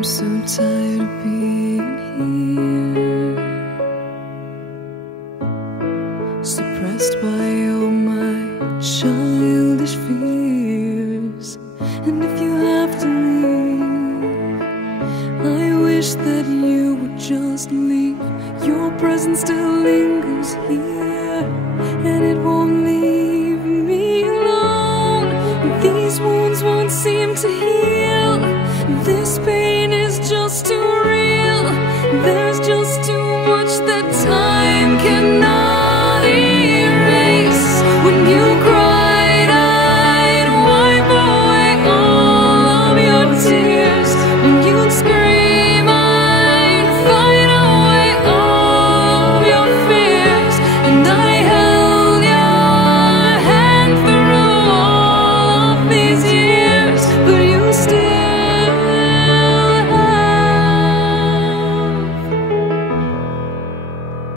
I'm so tired of being here, suppressed by all my childish fears. And if you have to leave, I wish that you would just leave. Your presence still lingers here, and it won't leave me alone. These wounds won't seem to heal. This pain is just too real. There's just